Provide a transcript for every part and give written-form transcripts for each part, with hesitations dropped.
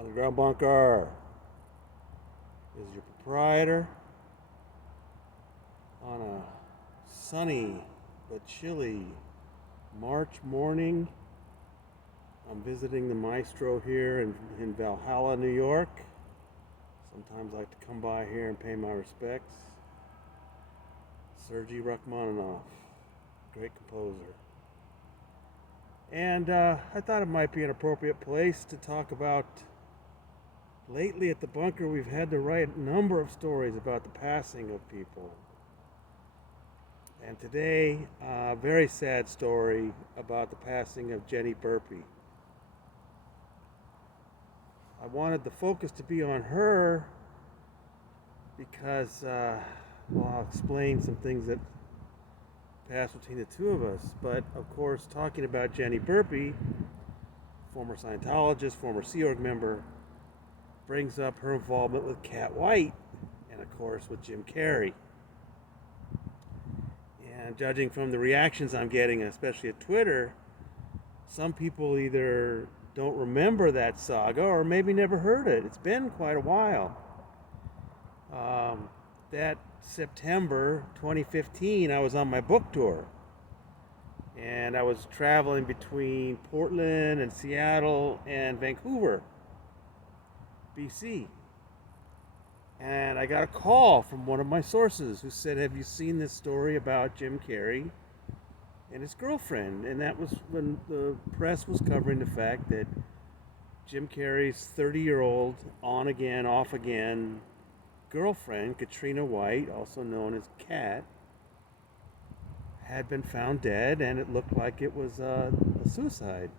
Underground Bunker is your proprietor on a sunny but chilly March morning. I'm visiting the maestro here in Valhalla, New York. Sometimes I like to come by here and pay my respects. Sergei Rachmaninoff, great composer. And I thought it might be an appropriate place to talk about. Lately at the bunker, we've had to write a number of stories about the passing of people. And today, a very sad story about the passing of Jenny Burpee. I wanted the focus to be on her because, I'll explain some things that passed between the two of us. But of course, talking about Jenny Burpee, former Scientologist, former Sea Org member, brings up her involvement with Cat White and of course with Jim Carrey. And judging from the reactions I'm getting, especially at Twitter, some people either don't remember that saga or maybe never heard it. It's been quite a while. That September 2015, I was on my book tour. And I was traveling between Portland and Seattle and Vancouver, BC. And I got a call from one of my sources who said, "Have you seen this story about Jim Carrey and his girlfriend?" And that was when the press was covering the fact that Jim Carrey's 30-year-old, on again, off again girlfriend, Katrina White, also known as Kat, had been found dead, and it looked like it was a suicide.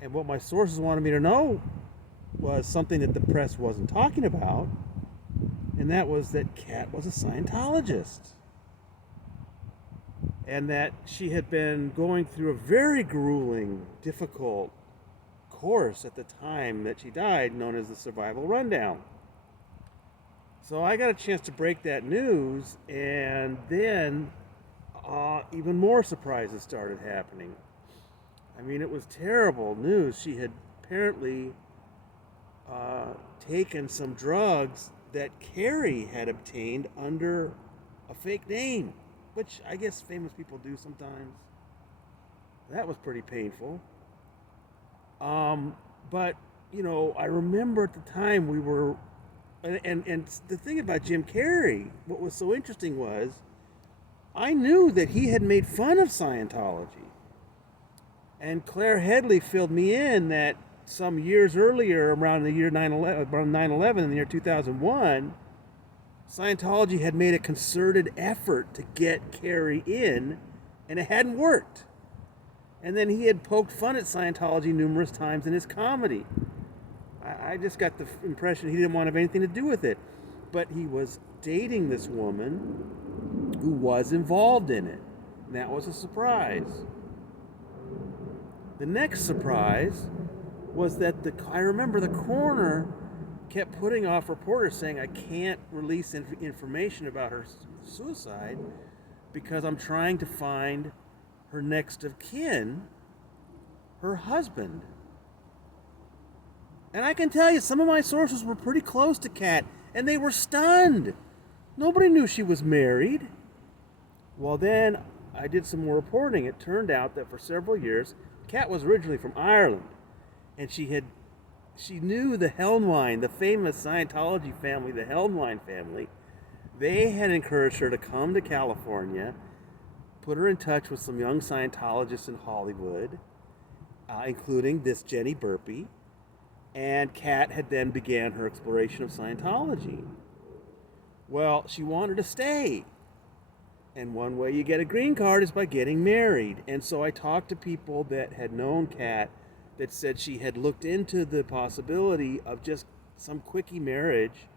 And what my sources wanted me to know was something that the press wasn't talking about, and that was that Kat was a Scientologist. And that she had been going through a very grueling, difficult course at the time that she died, known as the Survival Rundown. So I got a chance to break that news, and then even more surprises started happening. I mean, it was terrible news. She had apparently taken some drugs that Carrey had obtained under a fake name, which I guess famous people do sometimes. That was pretty painful. But, I remember at the time we were, and the thing about Jim Carrey, what was so interesting was, I knew that he had made fun of Scientology. And Claire Headley filled me in that some years earlier, around the year 9/11, in the year 2001, Scientology had made a concerted effort to get Carrey in, and it hadn't worked. And then he had poked fun at Scientology numerous times in his comedy. I just got the impression he didn't want to have anything to do with it. But he was dating this woman who was involved in it. And that was a surprise. The next surprise was that I remember the coroner kept putting off reporters saying, "I can't release information about her suicide because I'm trying to find her next of kin, her husband." And I can tell you, some of my sources were pretty close to Kat, and they were stunned. Nobody knew she was married. Well, then I did some more reporting. It turned out that for several years, Kat was originally from Ireland, and she knew the Helnwein, the famous Scientology family, the Helnwein family. They had encouraged her to come to California, put her in touch with some young Scientologists in Hollywood, including this Jenny Burpee, and Kat had then began her exploration of Scientology. Well, she wanted to stay. And one way you get a green card is by getting married. And so I talked to people that had known Kat that said she had looked into the possibility of just some quickie marriage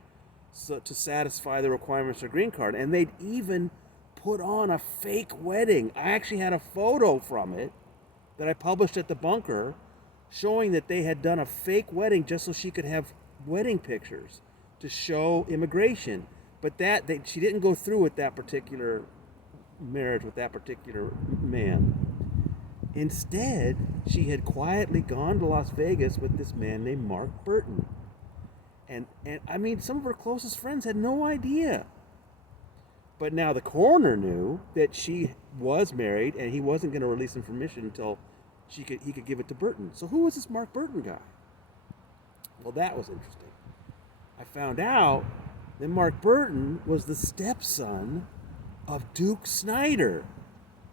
to satisfy the requirements for a green card. And they'd even put on a fake wedding. I actually had a photo from it that I published at the bunker showing that they had done a fake wedding just so she could have wedding pictures to show immigration. But she didn't go through with that particular marriage with that particular man. Instead, she had quietly gone to Las Vegas with this man named Mark Burton. And I mean, some of her closest friends had no idea. But now the coroner knew that she was married and he wasn't going to release information until he could give it to Burton. So who was this Mark Burton guy? Well, that was interesting. I found out that Mark Burton was the stepson of Duke Snider,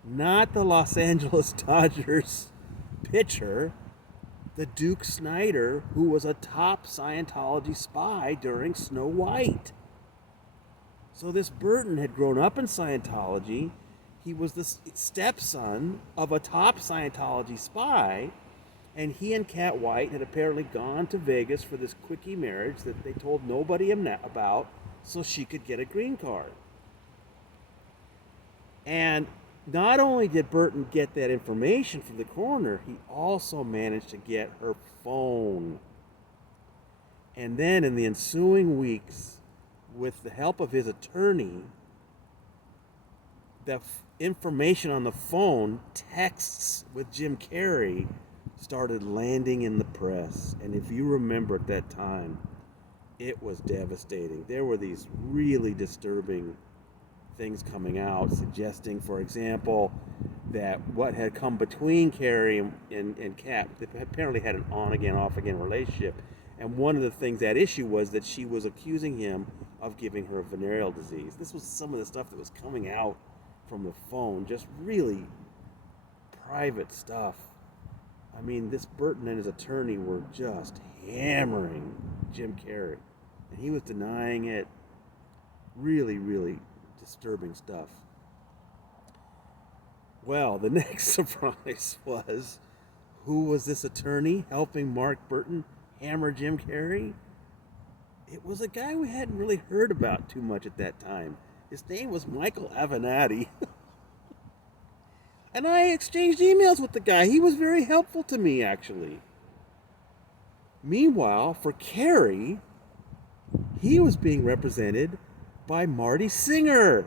not the Los Angeles Dodgers pitcher, the Duke Snider who was a top Scientology spy during Snow White. So this Burton had grown up in Scientology. He was the stepson of a top Scientology spy, and he and Cat White had apparently gone to Vegas for this quickie marriage that they told nobody about so she could get a green card. And not only did Burton get that information from the coroner, he also managed to get her phone. And then in the ensuing weeks, with the help of his attorney, the information on the phone, texts with Jim Carrey, started landing in the press. And if you remember at that time, it was devastating. There were these really disturbing things coming out, suggesting, for example, that what had come between Carrey and Kat, they apparently had an on-again, off-again relationship. And one of the things at issue was that she was accusing him of giving her venereal disease. This was some of the stuff that was coming out from the phone, just really private stuff. I mean, this Burton and his attorney were just hammering Jim Carrey, and he was denying it. Really, really disturbing stuff. Well, the next surprise was, who was this attorney helping Mark Burton hammer Jim Carrey? It was a guy we hadn't really heard about too much at that time. His name was Michael Avenatti. And I exchanged emails with the guy. He was very helpful to me, actually. Meanwhile, for Carrey, he was being represented by Marty Singer,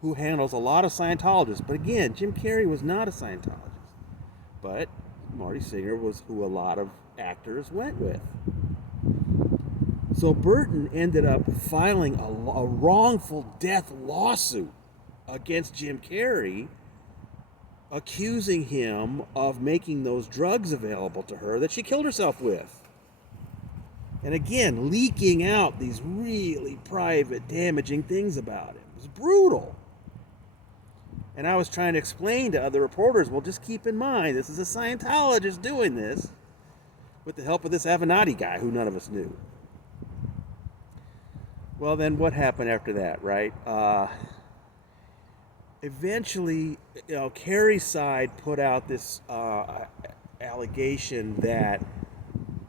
who handles a lot of Scientologists. But again, Jim Carrey was not a Scientologist. But Marty Singer was who a lot of actors went with. So Burton ended up filing a wrongful death lawsuit against Jim Carrey, accusing him of making those drugs available to her that she killed herself with. And again, leaking out these really private, damaging things about him. It was brutal. And I was trying to explain to other reporters, well, just keep in mind, this is a Scientologist doing this with the help of this Avenatti guy who none of us knew. Well, then what happened after that, right? Eventually, Carrey's side put out this allegation that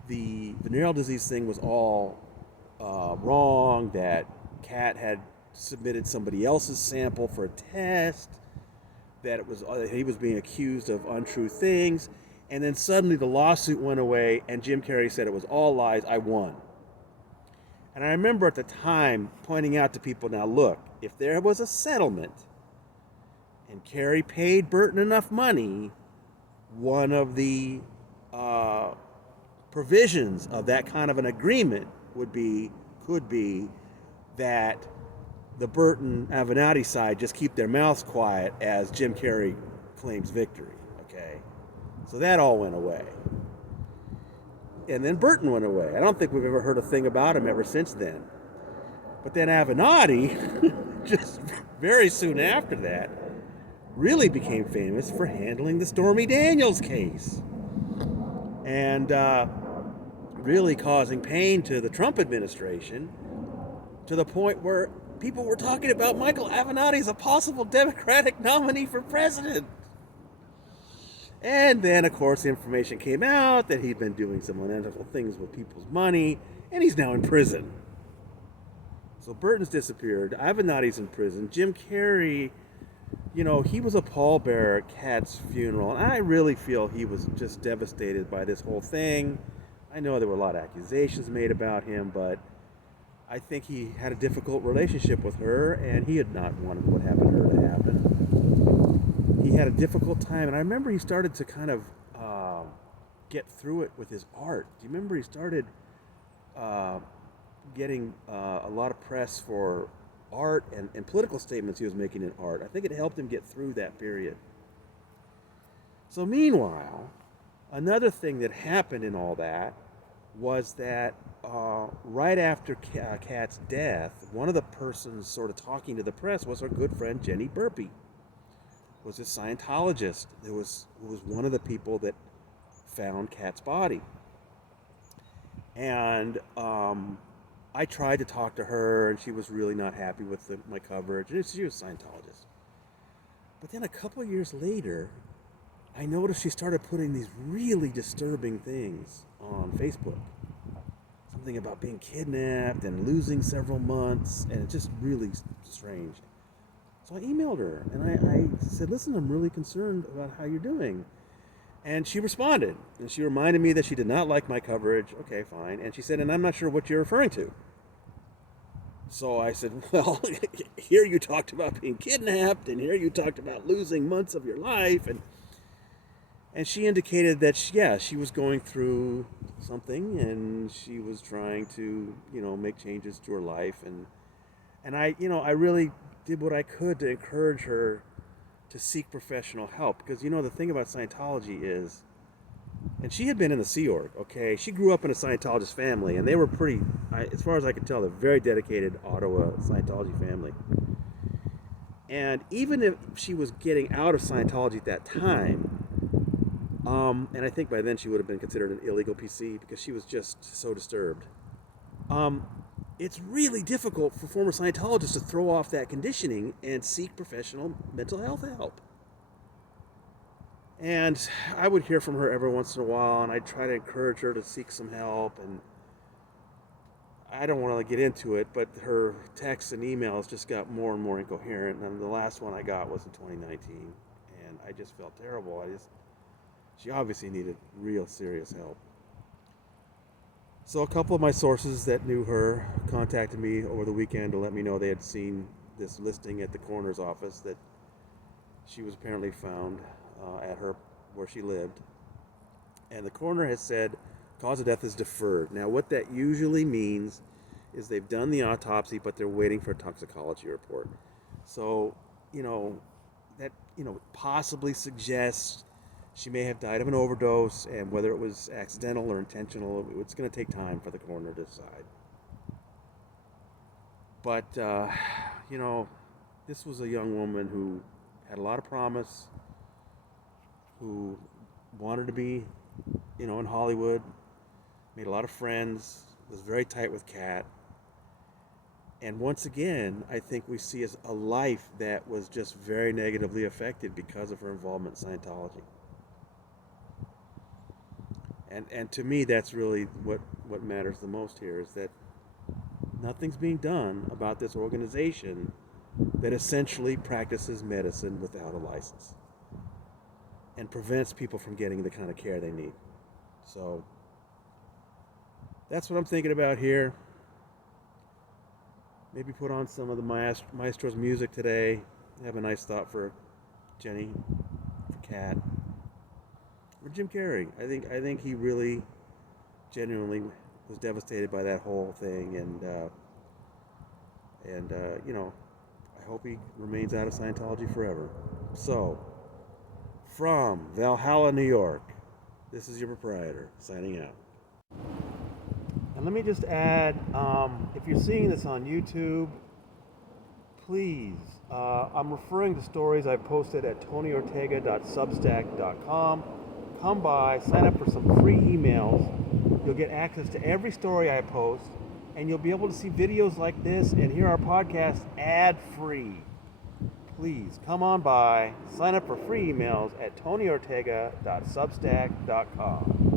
the venereal disease thing was all wrong, that Kat had submitted somebody else's sample for a test, that it was he was being accused of untrue things, and then suddenly the lawsuit went away and Jim Carrey said it was all lies, I won. And I remember at the time pointing out to people, now look, if there was a settlement and Carrey paid Burton enough money, one of the provisions of that kind of an agreement could be that the Burton Avenatti side just keep their mouths quiet as Jim Carrey claims victory. Okay, so that all went away, and then Burton went away. I don't think we've ever heard a thing about him ever since then. But then Avenatti, just very soon after that, really became famous for handling the Stormy Daniels case. And really causing pain to the Trump administration, to the point where people were talking about Michael Avenatti as a possible Democratic nominee for president. And then, of course, the information came out that he'd been doing some unethical things with people's money, and he's now in prison. So Burton's disappeared. Avenatti's in prison. Jim Carrey, he was a pallbearer at Kat's funeral, and I really feel he was just devastated by this whole thing. I know there were a lot of accusations made about him, but I think he had a difficult relationship with her, and he had not wanted what happened to her to happen. He had a difficult time, and I remember he started to kind of get through it with his art. Do you remember he started getting a lot of press for art and political statements he was making in art? I think it helped him get through that period. So meanwhile, another thing that happened in all that was that right after Kat's death, one of the persons sort of talking to the press was our good friend Jenny Burpee, was a Scientologist. Who was one of the people that found Kat's body. And I tried to talk to her, and she was really not happy with my coverage. And she was a Scientologist. But then a couple years later, I noticed she started putting these really disturbing things on Facebook. Something about being kidnapped and losing several months, and it's just really strange. So I emailed her, and I said, listen, I'm really concerned about how you're doing. And she responded, and she reminded me that she did not like my coverage. Okay, fine. And she said, and I'm not sure what you're referring to. So I said, well, here you talked about being kidnapped, and here you talked about losing months of your life, and she indicated that she was going through something, and she was trying to, make changes to her life, and I really did what I could to encourage her to seek professional help, because the thing about Scientology is, and she had been in the Sea Org, okay? She grew up in a Scientologist family, and they were pretty, as far as I could tell, a very dedicated Ottawa Scientology family. And even if she was getting out of Scientology at that time, and I think by then she would have been considered an illegal PC because she was just so disturbed. It's really difficult for former Scientologists to throw off that conditioning and seek professional mental health help. And I would hear from her every once in a while, and I'd try to encourage her to seek some help. And I don't want to get into it, but her texts and emails just got more and more incoherent. And the last one I got was in 2019, and I just felt terrible. She obviously needed real serious help. So a couple of my sources that knew her contacted me over the weekend to let me know they had seen this listing at the coroner's office that she was apparently found at where she lived. And the coroner has said cause of death is deferred. Now what that usually means is they've done the autopsy, but they're waiting for a toxicology report. So, that, possibly suggests she may have died of an overdose, and whether it was accidental or intentional, it's going to take time for the coroner to decide. But, this was a young woman who had a lot of promise, who wanted to be, in Hollywood, made a lot of friends, was very tight with Kat. And once again, I think we see a life that was just very negatively affected because of her involvement in Scientology. And to me, that's really what matters the most here, is that nothing's being done about this organization that essentially practices medicine without a license and prevents people from getting the kind of care they need. So that's what I'm thinking about here. Maybe put on some of the maestro's music today. Have a nice thought for Jenny, for Kat. Or Jim Carrey. I think he really genuinely was devastated by that whole thing, and I hope he remains out of Scientology forever. So, from Valhalla, New York, this is your proprietor signing out. And let me just add, if you're seeing this on YouTube, please, I'm referring to stories I posted at tonyortega.substack.com. Come by, sign up for some free emails. You'll get access to every story I post, and you'll be able to see videos like this and hear our podcast ad-free. Please come on by, sign up for free emails at tonyortega.substack.com.